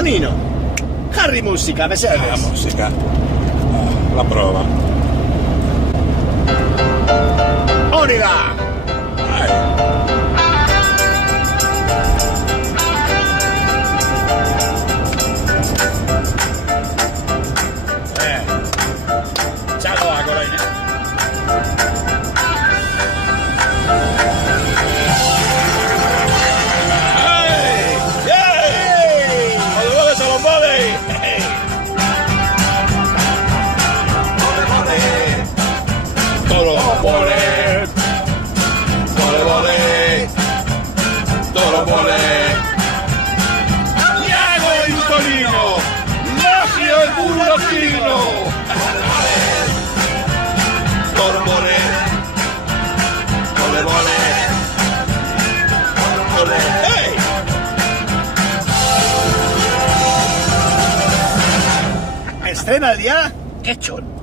Antonino, Harry musica, mi serve? La musica. La prova. Onila! Ciao agora, né? Estrena el día, qué chon.